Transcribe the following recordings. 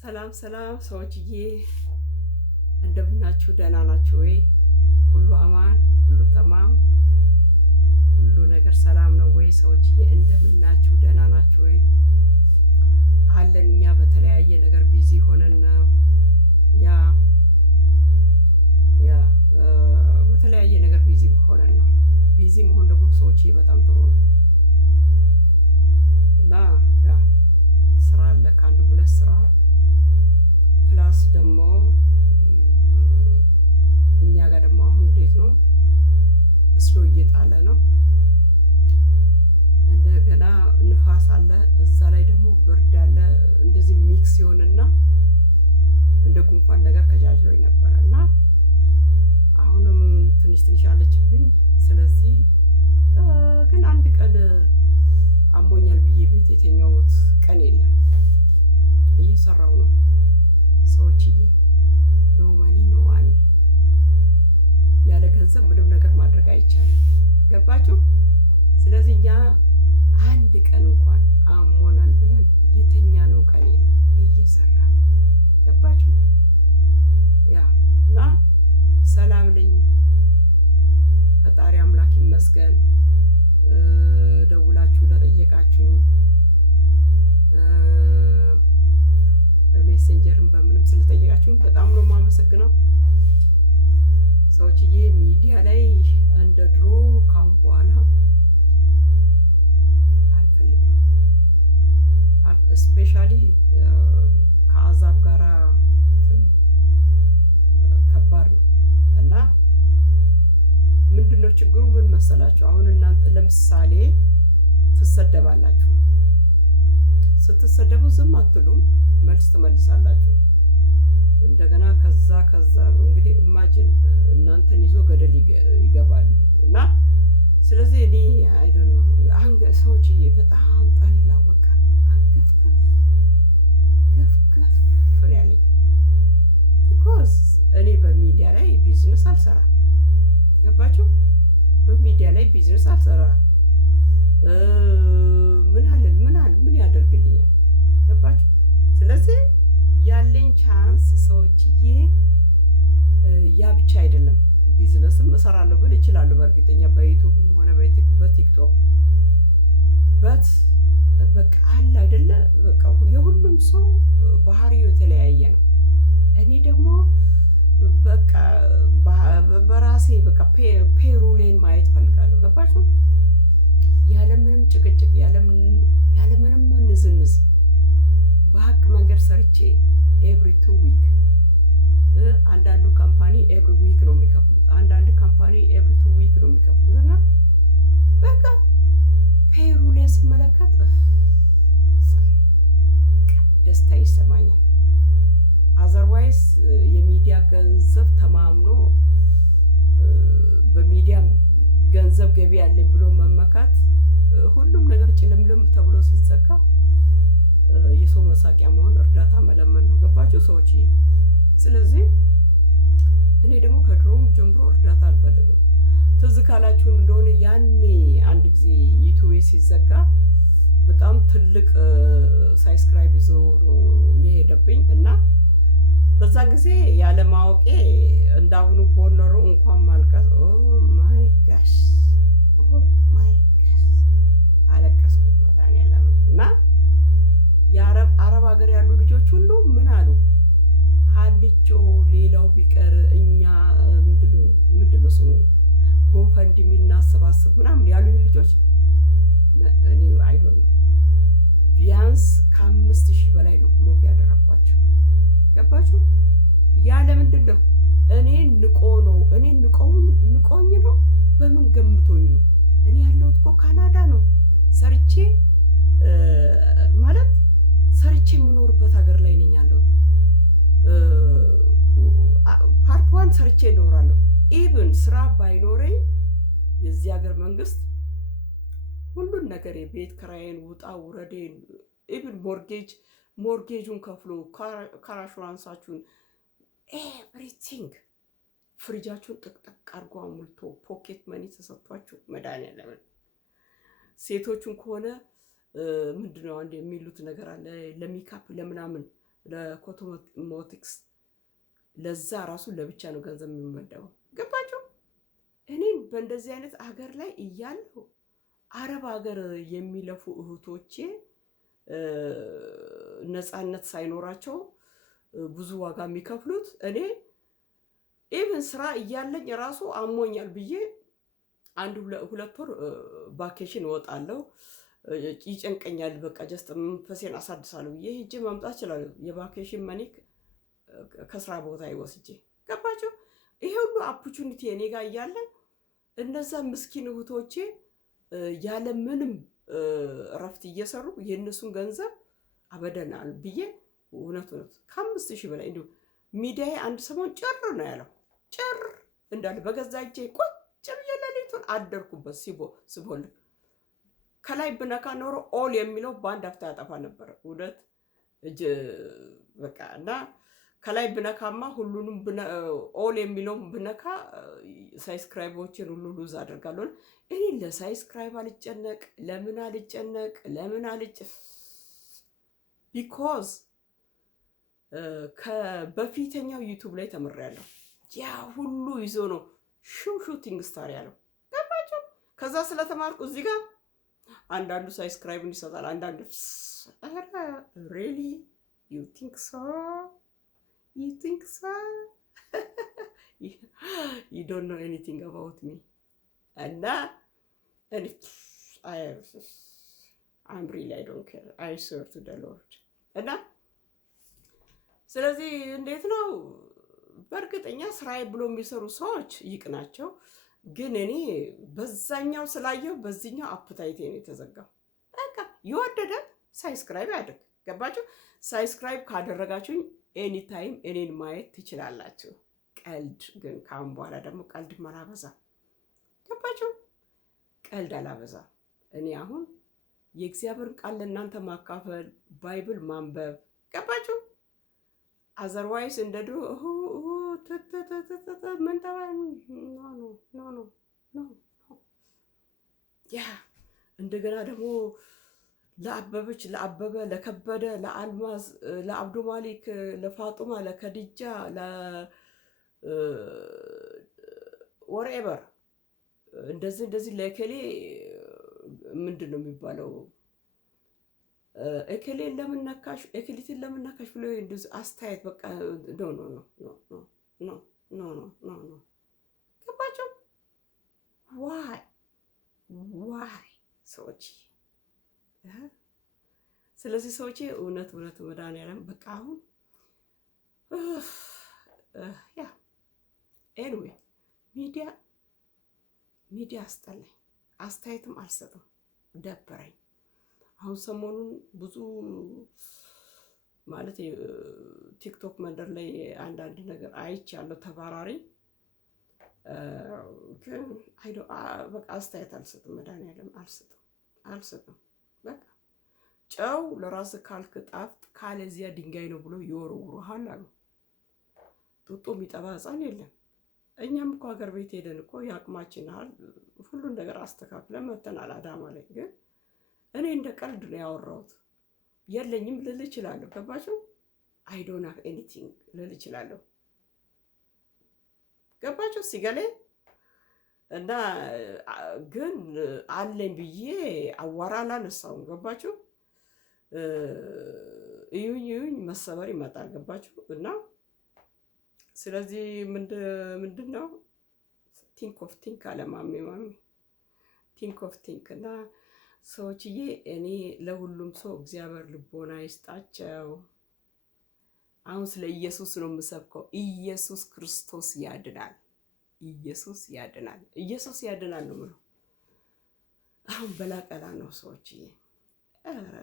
ሰላም ሰላም ሰዎችዬ እንደምናችሁ ደህና ናችሁ ወይ? ሁሉ አማን፣ ሁሉ ተማም፣ ሁሉ ነገር ሰላም ነው ወይ? ሰዎችዬ እንደምናችሁ ደህና ናችሁ ወይ? አለን እኛ በተለያየ ነገር ቢዚ ሆነን ነው። ያ ያ በተለያየ ነገር ቢዚ ሆነን ነው። ቢዚ መሆን ደግሞ ሰዎችዬ በጣም ጥሩ ነው እና ያ ስራ አለ ከአንድ ሁለት ስራ ፕላስ ደግሞ እኛ ጋር ደግሞ አሁን እንዴት ነው እስሎ እየጣለ ነው። እንደገና ንፋስ አለ፣ እዛ ላይ ደግሞ ብርድ አለ። እንደዚህ ሚክስ ይሆንና እንደ ጉንፋን ነገር ከጃጅሎኝ ነበረ እና አሁንም ትንሽ ትንሽ አለችብኝ። ስለዚህ ግን አንድ ቀን አሞኛል ብዬ ቤት የተኛሁት ቀን የለም። እየሰራው ነው ሰዎችዬ። ኖ መኒ ኖ ማኒ። ያለ ገንዘብ ምንም ነገር ማድረግ አይቻልም። ገባችሁ? ስለዚህ እኛ አንድ ቀን እንኳን አሞናል ብለን የተኛነው ቀን የለም እየሰራ። ገባችሁ? ያ እና ሰላም ነኝ፣ ፈጣሪ አምላክ ይመስገን። ደውላችሁ ለጠየቃችሁኝ በሜሴንጀርም በምንም ስለጠየቃችሁኝ በጣም ነው የማመሰግነው ሰዎችዬ። ሚዲያ ላይ እንደ ድሮ ካሁን በኋላ አልፈልግም። ስፔሻሊ ከአዛብ ጋራ ከባድ ነው እና ምንድነው ችግሩ? ምን መሰላችሁ? አሁን እናንተ ለምሳሌ ትሰደባላችሁ። ስትሰደቡ ዝም አትሉም፣ መልስ ትመልሳላችሁ። እንደገና ከዛ እንግዲህ ኢማጂን እናንተን ይዞ ገደል ይገባሉ እና ስለዚህ እኔ አይ ዶንት ኖ ሰዎችዬ በጣም ጠላው። በቃ ገፍገፍ ነው ያለኝ። ቢኮዝ እኔ በሚዲያ ላይ ቢዝነስ አልሰራ። ገባችሁ? በሚዲያ ላይ ቢዝነስ አልሰራ። ምን ያደርግልኛል? ገባችሁ? ስለዚህ ያለኝ ቻንስ ሰዎችዬ ያ ብቻ አይደለም። ቢዝነስም እሰራለሁ ብል እችላለሁ በእርግጠኛ በዩቲዩብም ሆነ በቲክቶክ በቃ አለ አይደለ? በቃ የሁሉም ሰው ባህሪው የተለያየ ነው። እኔ ደግሞ በቃ በራሴ በቃ ፔሩሌን ማየት ፈልጋለሁ። ገባችሁ? ያለምንም ጭቅጭቅ ያለምንም ንዝንዝ በሀቅ መንገድ ሰርቼ ኤቭሪ 2 ዊክ፣ አንዳንዱ ካምፓኒ ኤቭሪ ዊክ ነው የሚከፍሉት፣ አንዳንድ ካምፓኒ ኤቭሪ 2 ዊክ ነው የሚከፍሉት እና በቃ ፔሩሌን ስመለከት ደስታ ይሰማኛል። አዘርዋይስ የሚዲያ ገንዘብ ተማምኖ በሚዲያ ገንዘብ ገቢ ያለኝ ብሎ መመካት ሁሉም ነገር ጭልምልም ተብሎ ሲዘጋ የሰው መሳቂያ መሆን፣ እርዳታ መለመን ነው። ገባችሁ ሰዎች? ስለዚህ እኔ ደግሞ ከድሮም ጀምሮ እርዳታ አልፈልግም። ትዝ ካላችሁን እንደሆነ ያኔ አንድ ጊዜ ዩቲዩብ ሲዘጋ በጣም ትልቅ ሳብስክራይብ ይዞ ነው የሄደብኝ እና በዛ ጊዜ ያለ ማወቄ እንዳሁኑ ቦነሩ እንኳን ማልቀስ ማይ ጋሽ አለቀስኩኝ። መድኃኒዓለም እና አረብ ሀገር ያሉ ልጆች ሁሉ ምን አሉ? ሀልቾ ሌላው ቢቀር እኛ ምንድነው ስሙ ጎፈንድሚ እናሰባስብ ምናምን ያሉ ልጆች እኔ አይ ዶንት ኖ ቢያንስ ከ5000 በላይ ነው ብሎክ ያደረኳቸው። ገባችሁ? ያለ ምንድን ነው? እኔን ንቆኝ ነው። በምን ገምቶኝ ነው? እኔ ያለሁት እኮ ካናዳ ነው። ሰርቼ የምኖርበት ሀገር ላይ ነኝ ያለሁት። ፓርት 1 ሰርቼ እኖራለሁ። ኢቭን ስራ ባይኖረኝ የዚህ ሀገር መንግስት ሁሉን ነገር የቤት ክራዬን ውጣ ውረዴን ኢቭን ሞርጌጁን ከፍሎ ካራሹራንሳችሁን ኤቭሪቲንግ ፍሪጃችሁን ጥቅጥቅ አድርጎ አሙልቶ ፖኬት መኒ ተሰጥቷችሁ መድኃኒዓለም። ሴቶቹን ከሆነ ምንድነው አንድ የሚሉት ነገር አለ ለሜካፕ ለምናምን ለኮቶሞቲክስ ለዛ ራሱ ለብቻ ነው ገንዘብ የሚመደበው። ገባችሁ? እኔን በእንደዚህ አይነት ሀገር ላይ እያለሁ አረብ ሀገር የሚለፉ እህቶቼ ነፃነት ሳይኖራቸው ብዙ ዋጋ የሚከፍሉት እኔ ኢቭን ስራ እያለኝ ራሱ አሞኛል ብዬ አንድ 2 ወር ቫኬሽን እወጣለሁ። ይጨንቀኛል፣ በቃ ጀስት መንፈሴን አሳድሳለሁ ብዬ ሄጄ ማምጣት እችላለሁ። የቫኬሽን መኒ ከስራ ቦታ ይወስጄ። ገባችሁ? ይሄ ሁሉ ኦፖርቹኒቲ እኔ ጋር እያለ እነዛ ምስኪን እህቶቼ ያለ ምንም እረፍት እየሰሩ የእነሱን ገንዘብ አበደናል ብዬ እውነት ከ5,000 በላይ እንዲሁ ሚዲያዬ አንድ ሰሞን ጭር ነው ያለው። ጭር እንዳለ በገዛ እጄ ቁጭ ብዬ ሌሊቱን አደርኩበት ስቦልክ። ከላይ ብነካ ኖሮ ኦል የሚለው በአንድ አፍታ ያጠፋ ነበር እውነት እጅ በቃ። እና ከላይ ብነካማ ሁሉንም ኦል የሚለውን ብነካ ሳብስክራይቦችን ሁሉ ሉዝ አደርጋለሁ። እኔ ለሳብስክራይብ አልጨነቅ፣ ለምን ቢኮዝ በፊተኛው ዩቱብ ላይ ተምሬያለሁ። ያ ሁሉ ይዞ ነው ሹቲንግ ስታር ያለው። ገባችሁ? ከዛ ስለተማርኩ እዚህ ጋር አንዳንዱ ሳብስክራይብ ይሰጣል፣ አንዳንዱ ሪሊ ዩ ቲንክ ሶ you don't know anything about me. And I'm really, I don't care. I swear to the Lord. እና ስለዚህ እንዴት ነው በእርግጠኛ ስራዬ ብሎ የሚሰሩ ሰዎች ይቅናቸው። ግን እኔ በዛኛው ስላየው በዚህኛው አፕታይቴ ነው የተዘጋው። በቃ የወደደ ሳብስክራይብ ያድርግ። ገባችሁ? ሳብስክራይብ ካደረጋችሁኝ ኤኒታይም እኔን ማየት ትችላላችሁ። ቀልድ ግን ካሁን በኋላ ደግሞ ቀልድ አላበዛ። ገባችሁ? ቀልድ አላበዛ። እኔ አሁን የእግዚአብሔርን ቃል ለእናንተ ማካፈል፣ ባይብል ማንበብ። ገባችሁ? አዘርዋይስ እንደ ድሮ ምን ያ እንደገና ደግሞ ለአበበ፣ ለከበደ፣ ለአልማዝ፣ ለአብዱ ማሊክ፣ ለፋጡማ፣ ለከድጃ፣ ወርኤቨር እንደዚህ ለእከሌ ምንድን ነው የሚባለው? እከሌን ለምን ነካሽ፣ እከሊትን ለምን ነካሽ ብሎ እንደዚህ አስተያየት በቃ ኖ። ገባችሁ? ዋይ ሰዎች። ስለዚህ ሰዎች እውነት መድኃኒዓለም በቃ አሁን ያ ኤኒዌይ ሚዲያ አስጠላኝ። አስተያየትም አልሰጥም፣ ደበረኝ። አሁን ሰሞኑን ብዙ ማለት ቲክቶክ መንደር ላይ አንዳንድ ነገር አይቻለሁ ተባራሪ። ግን በቃ አስተያየት አልሰጥም፣ መድኃኒዓለም አልሰጥም። በቃ ጨው ለራስ ካልክ ጣፍጥ፣ ካለዚያ ድንጋይ ነው ብሎ ይወረውሩሃል አሉ። ጡጦ የሚጠባ ሕፃን የለም። እኛም እኮ ሀገር ቤት ሄደን እኮ የአቅማችን ያህል ሁሉን ነገር አስተካክለን መተናል አዳማ ላይ። ግን እኔ እንደ ቀልድ ነው ያወራሁት። የለኝም ልል እችላለሁ። ገባችሁ? አይ ዶንት ሃቭ ኤኒቲንግ ልል እችላለሁ። ገባችሁ? ሲገሌ እና ግን አለኝ ብዬ አዋራ አላነሳውም። ገባችሁ? እዩኝ መሰበር ይመጣል። ገባችሁ? እና ስለዚህ ምንድን ነው ቲንክ አለ ማሚ ቲንክ እና ሰዎችዬ፣ እኔ ለሁሉም ሰው እግዚአብሔር ልቦና ይስጣቸው። አሁን ስለ ኢየሱስ ነው የምሰብከው። ኢየሱስ ክርስቶስ ያድናል። ኢየሱስ ያድናል ነው የምለው። አሁን በላቀላ ነው ሰዎችዬ። ኧረ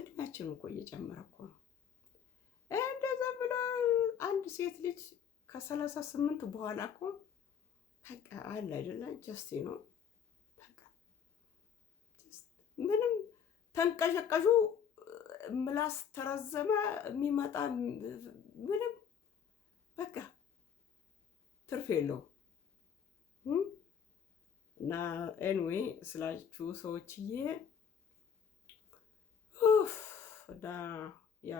እድሜያችን እኮ እየጨመረ እኮ ነው። እንደዛ ብሎ አንድ ሴት ልጅ ከ38 በኋላ እኮ በቃ አለ አይደለ? ጀስቲ ነው በቃ ምንም ተንቀሸቀሹ፣ ምላስ ተረዘመ፣ የሚመጣ ምንም በቃ ትርፍ የለውም። እና ኤንዌይ ስላችሁ ሰዎችዬ ያ